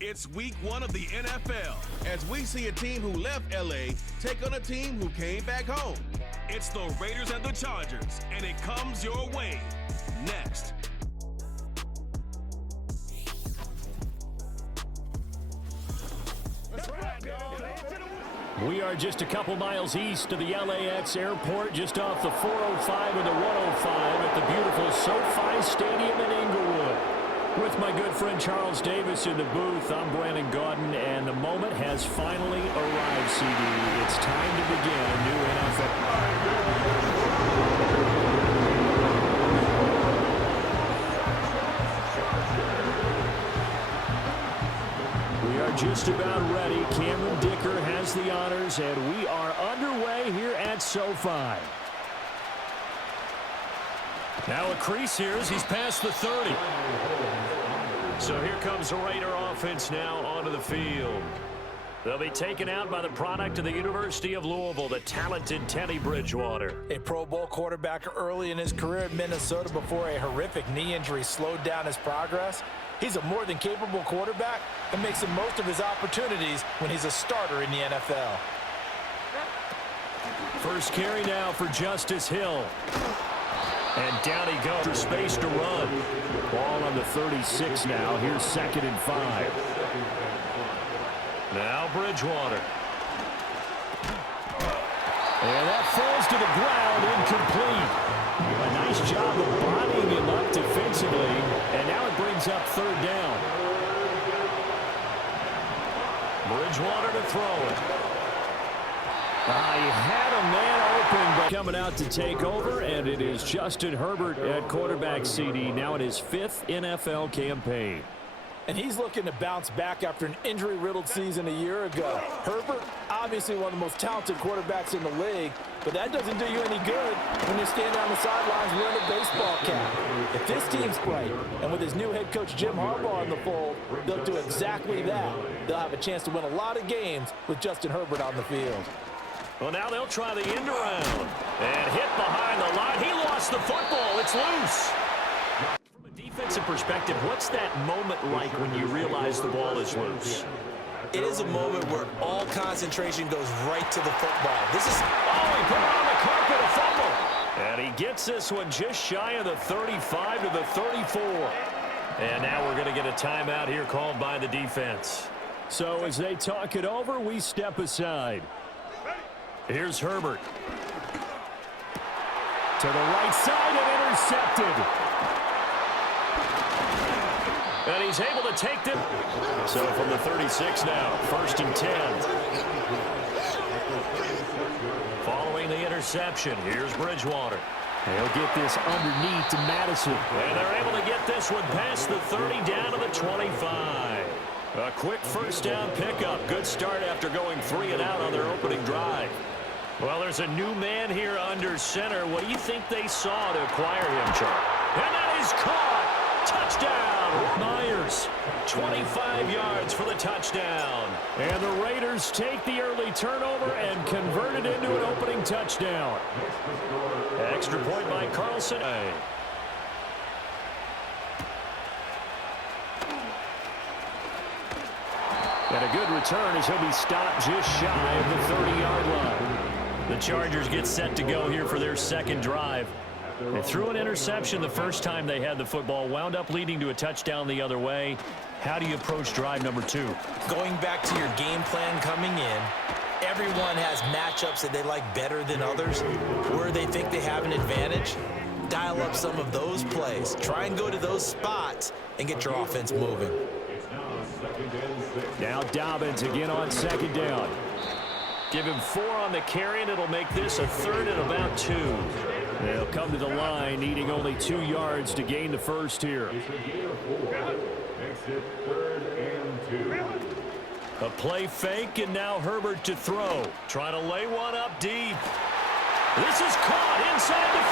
It's week 1 of the NFL as we see a team who left LA take on a team who came back home. It's the Raiders and the Chargers, and it comes your way next. We are just a couple miles east of the LAX airport, just off the 405 and the 105 at the beautiful SoFi Stadium in Inglewood. With my good friend Charles Davis in the booth, I'm Brandon Gaudin, and the moment has finally arrived, CD. It's time to begin a new NFL. We are just about ready. Cameron Dicker has the honors, and we are underway here at SoFi. Now a crease here as he's past the 30. So here comes the Raider offense now onto the field. They'll be taken out by the product of the University of Louisville, the talented Teddy Bridgewater. A Pro Bowl quarterback early in his career at Minnesota before a horrific knee injury slowed down his progress. He's a more than capable quarterback and makes the most of his opportunities when he's a starter in the NFL. First carry now for Justice Hill. And down he goes for space to run. Ball on the 36 now. Here's 2nd and 5. Now Bridgewater. And that falls to the ground, incomplete. A nice job of bodying him up defensively. And now it brings up 3rd down. Bridgewater to throw it. He had a man open, but coming out to take over, and it is Justin Herbert at quarterback, CD, now in his 5th NFL campaign. And he's looking to bounce back after an injury-riddled season a year ago. Herbert, obviously one of the most talented quarterbacks in the league, but that doesn't do you any good when you stand on the sidelines wearing a baseball cap. If this team's right, and with his new head coach Jim Harbaugh in the fold, they'll do exactly that. They'll have a chance to win a lot of games with Justin Herbert on the field. Well, now they'll try the end around. And hit behind the line. He lost the football. It's loose. From a defensive perspective, what's that moment like when you realize the ball is loose? It is a moment where all concentration goes right to the football. This is... Oh, he put it on the carpet, a fumble. And he gets this one just shy of the 35 to the 34. And now we're going to get a timeout here called by the defense. So as they talk it over, we step aside. Here's Herbert. To the right side and intercepted. And he's able to take them. So from the 36 now, 1st and 10. Following the interception, here's Bridgewater. They'll get this underneath to Madison. And they're able to get this one past the 30 down to the 25. A quick 1st down pickup. Good start after going 3 and out on their opening drive. Well, there's a new man here under center. What do you think they saw to acquire him, Charles? And that is caught. Touchdown. Myers, 25 yards for the touchdown. And the Raiders take the early turnover and convert it into an opening touchdown. Extra point by Carlson. And a good return as he'll be stopped just shy of the 30-yard line. The Chargers get set to go here for their 2nd drive. They threw an interception the first time they had the football, wound up leading to a touchdown the other way. How do you approach drive number 2? Going back to your game plan coming in, everyone has matchups that they like better than others. Where they think they have an advantage, dial up some of those plays. Try and go to those spots and get your offense moving. Now Dobbins again on 2nd down. Give him 4 on the carry, and it'll make this a 3rd and about 2. They'll come to the line, needing only 2 yards to gain the first here. A play fake, and now Herbert to throw. Trying to lay one up deep. This is caught inside the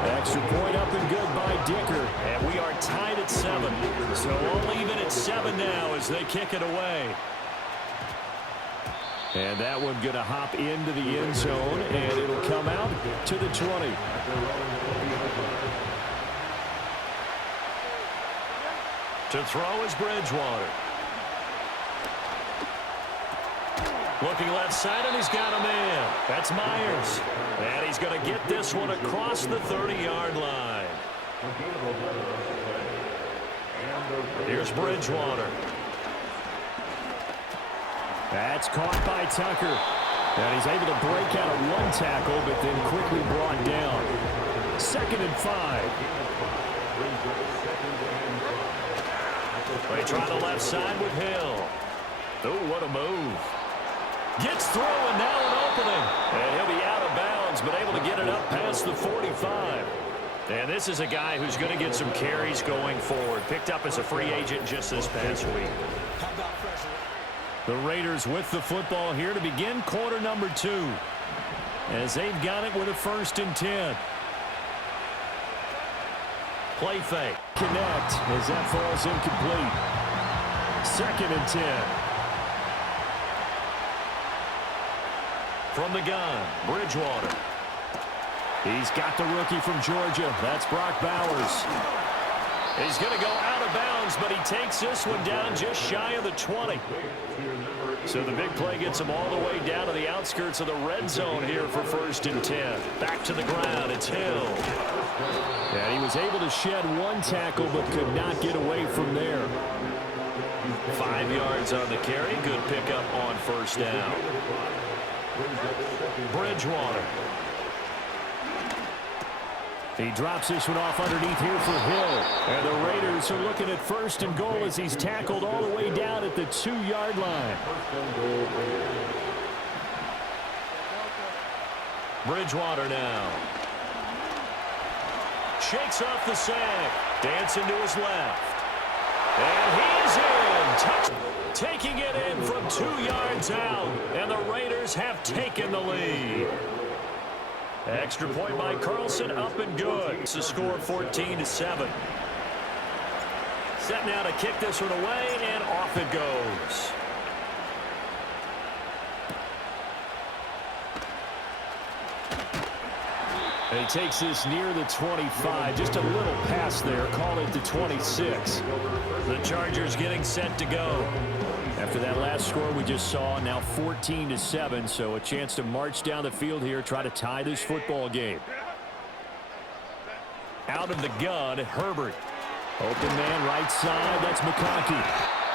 15. Extra point up and good by Dicker. And we are tied at 7. So all even at 7 now as they kick it away. And that one going to hop into the end zone, and it'll come out to the 20. To throw is Bridgewater. Looking left side, and he's got a man. That's Myers. And he's going to get this one across the 30-yard line. Here's Bridgewater. That's caught by Tucker. And he's able to break out of one tackle, but then quickly brought down. 2nd and 5. They try the left side with Hill. Oh, what a move. Gets through, and now an opening. And he'll be out of bounds, but able to get it up past the 45. And this is a guy who's going to get some carries going forward. Picked up as a free agent just this past week. The Raiders with the football here to begin quarter number 2. As they've got it with a 1st and 10. Play fake. Connect as that falls incomplete. 2nd and 10. From the gun, Bridgewater. He's got the rookie from Georgia. That's Brock Bowers. He's going to go out of bounds, but he takes this one down just shy of the 20. So the big play gets him all the way down to the outskirts of the red zone here for 1st and 10. Back to the ground, it's Hill. And he was able to shed one tackle, but could not get away from there. 5 yards on the carry. Good pickup on 1st down. Bridgewater. He drops this one off underneath here for Hill. And the Raiders are looking at 1st and goal as he's tackled all the way down at the 2-yard line. Bridgewater now. Shakes off the sack. Dancing to his left. And he's in. Touch. Taking it in from 2 yards out. And the Raiders have taken the lead. Extra point by Carlson, up and good. It's a score 14-7. Set now to kick this one away, and off it goes. And he takes this near the 25. Just a little pass there. Call it the 26. The Chargers getting set to go. After that last score we just saw, now 14-7, so a chance to march down the field here, try to tie this football game. Out of the gun, Herbert. Open man right side, that's McConkey.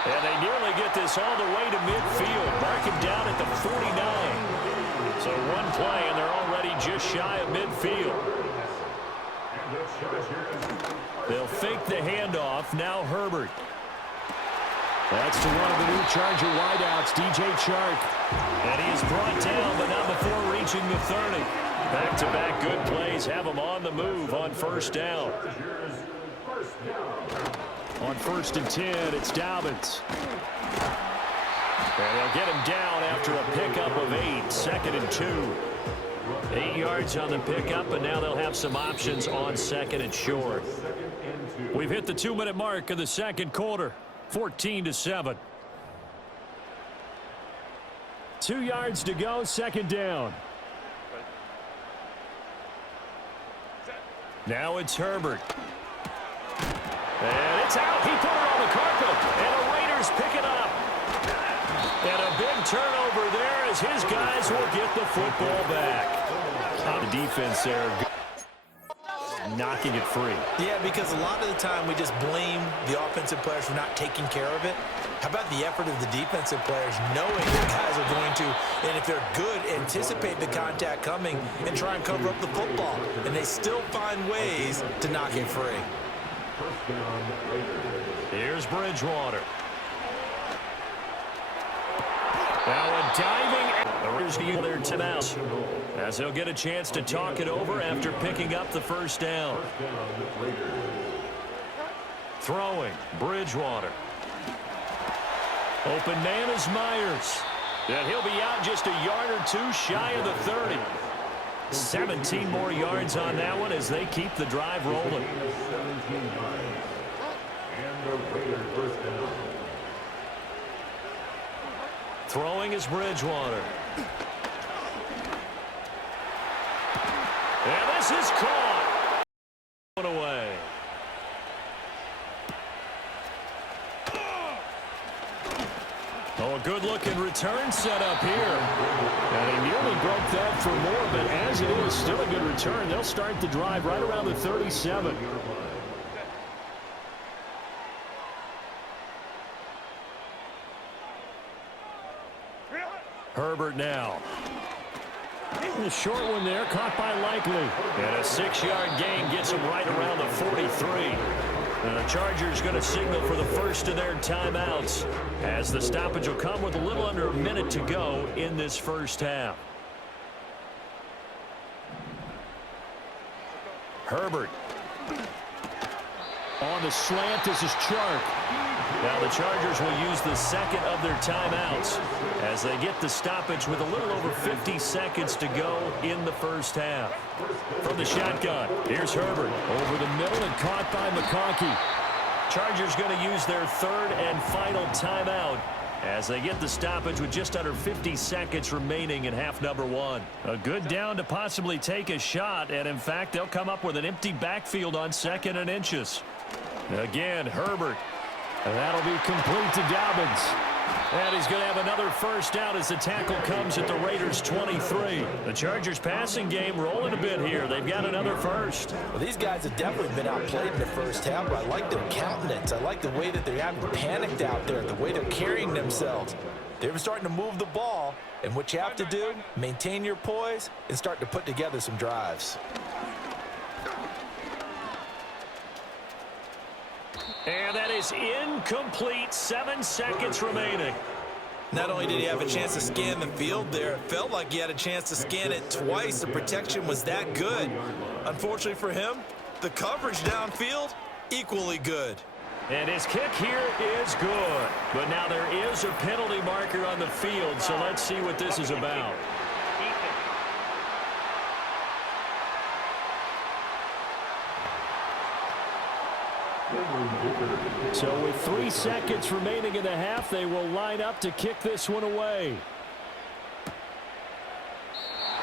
And they nearly get this all the way to midfield, marking down at the 49. So one play, and they're already just shy of midfield. They'll fake the handoff, now Herbert. That's to one of the new Charger wideouts, DJ Chark. And he is brought down, but not before reaching the 30. Back-to-back good plays have him on the move on 1st down. On 1st and 10, it's Dobbins. And they'll get him down after a pickup of 8, 2nd and 2. 8 yards on the pickup, and now they'll have some options on 2nd and short. We've hit the 2-minute mark of the 2nd quarter. 14-7. 2 yards to go, 2nd down. Now it's Herbert. And it's out. He put it on the carpet. And the Raiders pick it up. And a big turnover there as his guys will get the football back. The defense there knocking it free. Yeah, because a lot of the time we just blame the offensive players for not taking care of it. How about the effort of the defensive players knowing the guys are going to, and if they're good, anticipate the contact coming and try and cover up the football. And they still find ways to knock it free. Here's Bridgewater. Now a diving. The Raiders need their timeout as they'll get a chance to talk it over after picking up the 1st down. Throwing, Bridgewater. Open man is Myers. And he'll be out just a yard or two shy of the 30. 17 more yards on that one as they keep the drive rolling. Throwing is Bridgewater. And this is caught. Away. Oh, a good-looking return set up here. And he nearly broke that for more, but as it is, still a good return. They'll start the drive right around the 37. Herbert now. The short one there, caught by Likely. And a 6-yard gain gets him right around the 43. And the Chargers going to signal for the first of their timeouts, as the stoppage will come with a little under a minute to go in this first half. Herbert. On the slant, this is Chark. Now the Chargers will use the second of their timeouts as they get the stoppage with a little over 50 seconds to go in the first half. From the shotgun, here's Herbert over the middle and caught by McConkey. Chargers going to use their third and final timeout as they get the stoppage with just under 50 seconds remaining in half number one. A good down to possibly take a shot, and in fact, they'll come up with an empty backfield on 2nd and inches. Again, Herbert. And that'll be complete to Dobbins. And he's going to have another first down as the tackle comes at the Raiders' 23. The Chargers passing game rolling a bit here. They've got another first. Well, these guys have definitely been outplayed in the first half, but I like their countenance. I like the way that they're having panicked out there, the way they're carrying themselves. They're starting to move the ball, and what you have to do, maintain your poise and start to put together some drives. And that is incomplete. 7 seconds remaining. Not only did he have a chance to scan the field there, it felt like he had a chance to scan it twice. The protection was that good. Unfortunately for him, the coverage downfield, equally good. And his kick here is good. But now there is a penalty marker on the field, so let's see what this is about. So with 3 seconds remaining in the half, they will line up to kick this one away.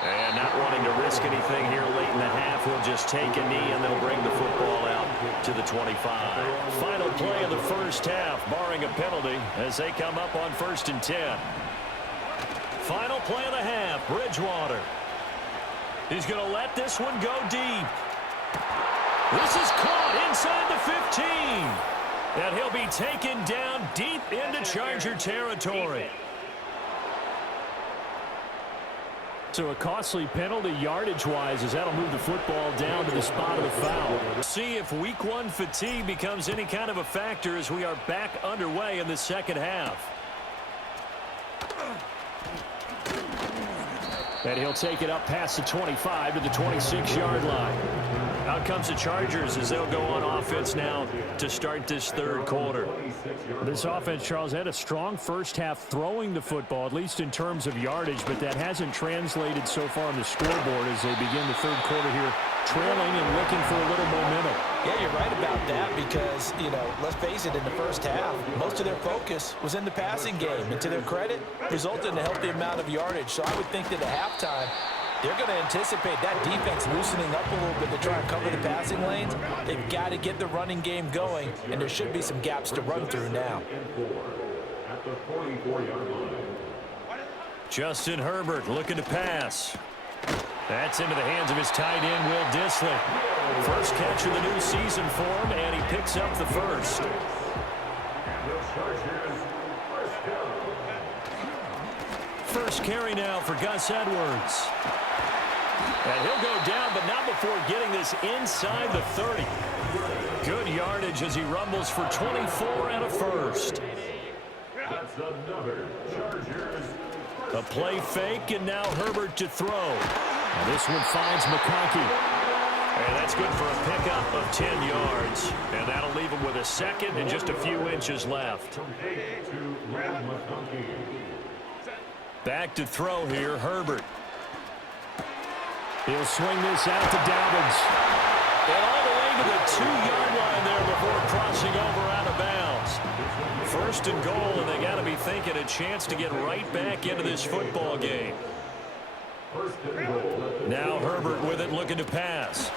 And not wanting to risk anything here late in the half, he'll just take a knee and they'll bring the football out to the 25. Final play of the first half, barring a penalty, as they come up on 1st and 10. Final play of the half, Bridgewater. He's going to let this one go deep. This is caught inside the 15. And he'll be taken down deep into Charger territory. So a costly penalty yardage-wise, as that'll move the football down to the spot of the foul. See if week one fatigue becomes any kind of a factor as we are back underway in the second half. And he'll take it up past the 25 to the 26-yard line. Out comes the Chargers as they'll go on offense now to start this third quarter. This offense, Charles, had a strong first half throwing the football, at least in terms of yardage, but that hasn't translated so far on the scoreboard as they begin the third quarter here, trailing and looking for a little momentum. Yeah, you're right about that because, you know, let's face it, in the first half, most of their focus was in the passing game. And to their credit, resulted in a healthy amount of yardage. So I would think that at halftime, they're going to anticipate that defense loosening up a little bit to try and cover the passing lanes. They've got to get the running game going, and there should be some gaps to run through now. Justin Herbert looking to pass. That's into the hands of his tight end, Will Dissly. First catch of the new season for him, and he picks up the first. First carry now for Gus Edwards. And he'll go down, but not before getting this inside the 30. Good yardage as he rumbles for 24 and a first. A play fake, and now Herbert to throw. And this one finds McConkey. And that's good for a pickup of 10 yards. And that'll leave him with a second and just a few inches left. Back to throw here, Herbert. He'll swing this out to Dobbins. And all the way to the 2-yard line there before crossing over out of bounds. First and goal, and they got to be thinking a chance to get right back into this football game. Now Herbert with it, looking to pass.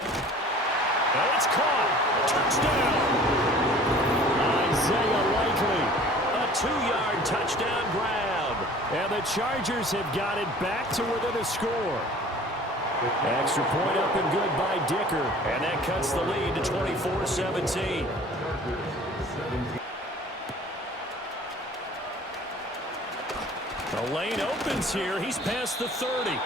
And it's caught. Touchdown. Isaiah Likely. A 2-yard touchdown grab. And the Chargers have got it back to within a score. Extra point up and good by Dicker. And that cuts the lead to 24-17. The lane opens here. He's past the 30.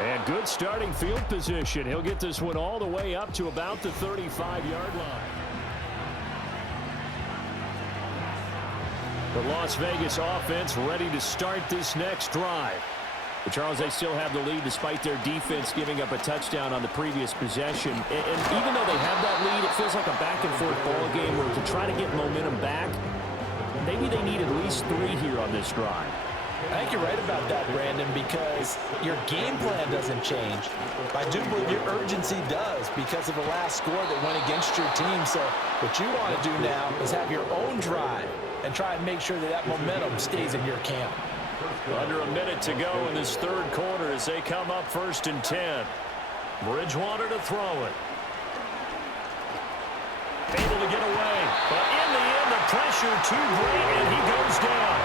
And good starting field position. He'll get this one all the way up to about the 35-yard line. The Las Vegas offense ready to start this next drive. But Charles, they still have the lead despite their defense giving up a touchdown on the previous possession. And even though they have that lead, it feels like a back-and-forth ball game where to try to get momentum back, maybe they need at least 3 here on this drive. I think you're right about that, Brandon, because your game plan doesn't change. I do believe your urgency does because of the last score that went against your team. So what you want to do now is have your own drive and try and make sure that that momentum stays in your camp. Under a minute to go in this third quarter as they come up 1st and 10. Bridgewater to throw it. Able to get away. But in the end, the pressure too great, and he goes down.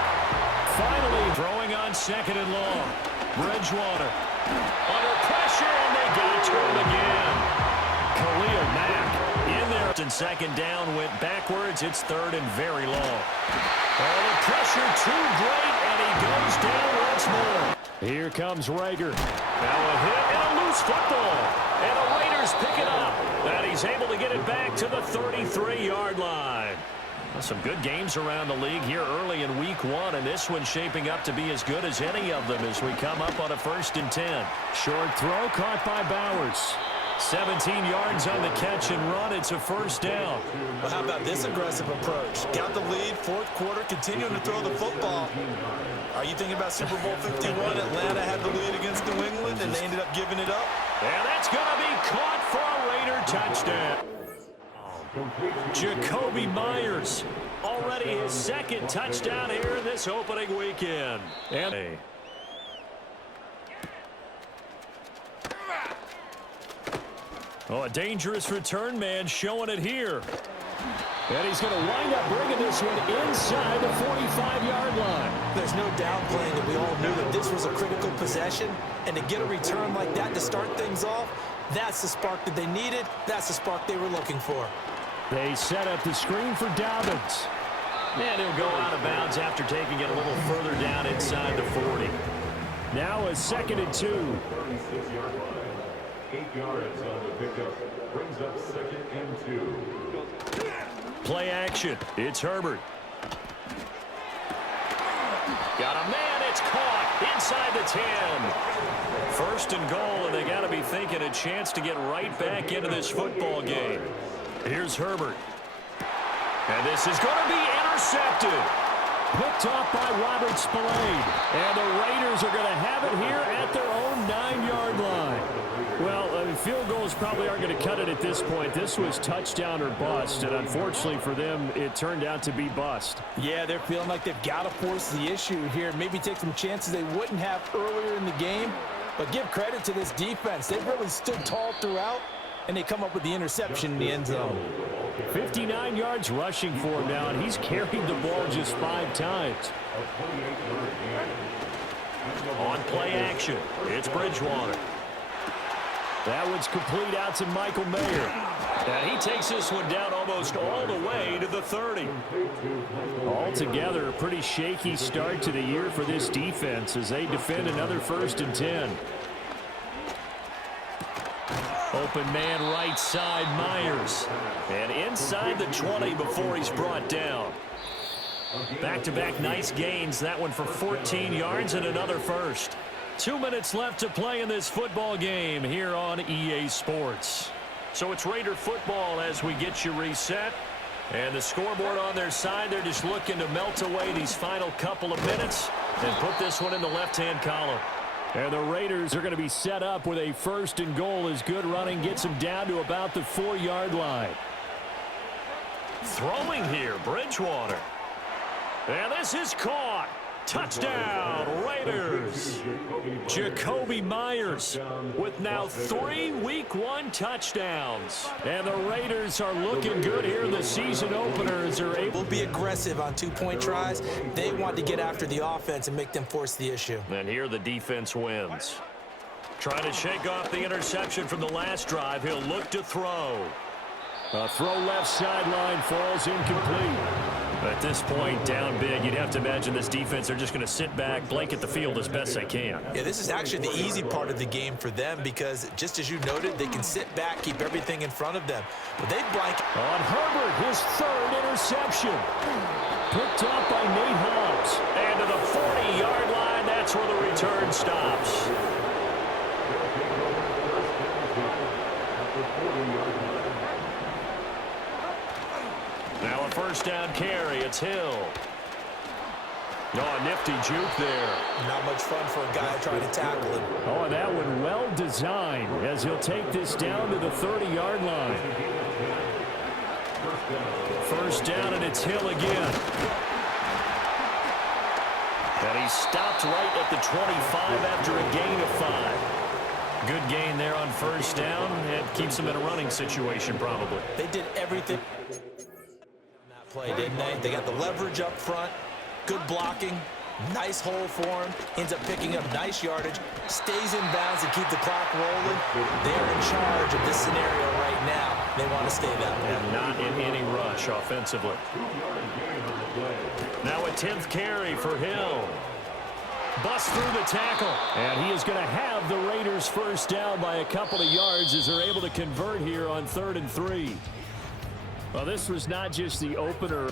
Finally throwing on 2nd and long. Bridgewater under pressure, and they got it to him again. Khalil Mack in there. And 2nd down went backwards. It's 3rd and very long. Oh, the pressure too great, and he goes down once more. Here comes Rager. Now a hit and a loose football. And the Raiders pick it up. And he's able to get it back to the 33-yard line. Well, some good games around the league here early in week 1, and this one's shaping up to be as good as any of them as we come up on a 1st and 10. Short throw caught by Bowers. 17 yards on the catch and run. It's a 1st down. Well, how about this aggressive approach? Got the lead, 4th quarter, continuing to throw the football. Are you thinking about Super Bowl 51? Atlanta had the lead against New England, and they ended up giving it up. And that's going to be caught for a Raider touchdown. Jacoby Myers, already his 2nd touchdown here in this opening weekend. And a dangerous return man showing it here. And he's going to wind up bringing this one inside the 45-yard line. There's no doubt, Blaine, that we all knew that this was a critical possession. And to get a return like that to start things off, that's the spark that they needed. That's the spark they were looking for. They set up the screen for Dobbins. And he'll go out of bounds after taking it a little further down inside the 40. Now a 2nd and 2. 36-yard line. 8 yards on the pickup. Brings up 2nd and 2. Play action. It's Herbert. Got a man. It's caught inside the 10. 1st and goal, and they got to be thinking a chance to get right back into this football game. Here's Herbert. And this is going to be intercepted. Picked off by Robert Spillane. And the Raiders are going to have it here at their own 9-yard line. Well, field goals probably aren't going to cut it at this point. This was touchdown or bust, and unfortunately for them, it turned out to be bust. Yeah, they're feeling like they've got to force the issue here. Maybe take some chances they wouldn't have earlier in the game. But give credit to this defense. They've really stood tall throughout, and they come up with the interception in the end zone. 59 yards rushing for him now, and he's carried the ball just 5 times. On play action, it's Bridgewater. That one's complete out to Michael Mayer. And he takes this one down almost all the way to the 30. Altogether, a pretty shaky start to the year for this defense as they defend another 1st and 10. Open man right side, Myers. And inside the 20 before he's brought down. Back-to-back nice gains. That one for 14 yards and another 1st. 2 minutes left to play in this football game here on EA Sports. So it's Raider football as we get you reset. And the scoreboard on their side, they're just looking to melt away these final couple of minutes and put this one in the left-hand column. And the Raiders are going to be set up with a 1st and goal as good running gets them down to about the 4-yard line. Throwing here, Bridgewater. And this is caught. Touchdown, Raiders. Jacoby Myers with now 3 Week 1 touchdowns. And the Raiders are looking good here in the season openers. They're able to be aggressive on 2-point tries. They want to get after the offense and make them force the issue. And here the defense wins. Trying to shake off the interception from the last drive. He'll look to throw. A throw left sideline, falls incomplete. At this point, down big, you'd have to imagine this defense are just going to sit back, blanket the field as best they can. Yeah, this is actually the easy part of the game for them because, just as you noted, they can sit back, keep everything in front of them. But they blanket. On Herbert, his 3rd interception. Picked up by Nate Hobbs. And to the 40-yard line, that's where the return stops. Now a first down carry. It's Hill. Oh, a nifty juke there. Not much fun for a guy trying to tackle him. Oh, and that one well designed as he'll take this down to the 30-yard line. First down, and it's Hill again. And he stopped right at the 25 after a gain of 5. Good gain there on first down. It keeps him in a running situation probably. They did everything play, didn't they? They got the leverage up front, good blocking, nice hole for him, ends up picking up nice yardage, stays in bounds and keep the clock rolling. They're in charge of this scenario right now. They want to stay that way. And not in any rush offensively. Now a 10th carry for Hill. Busts through the tackle. And he is going to have the Raiders first down by a couple of yards as they're able to convert here on 3rd and 3. Well, this was not just the opener.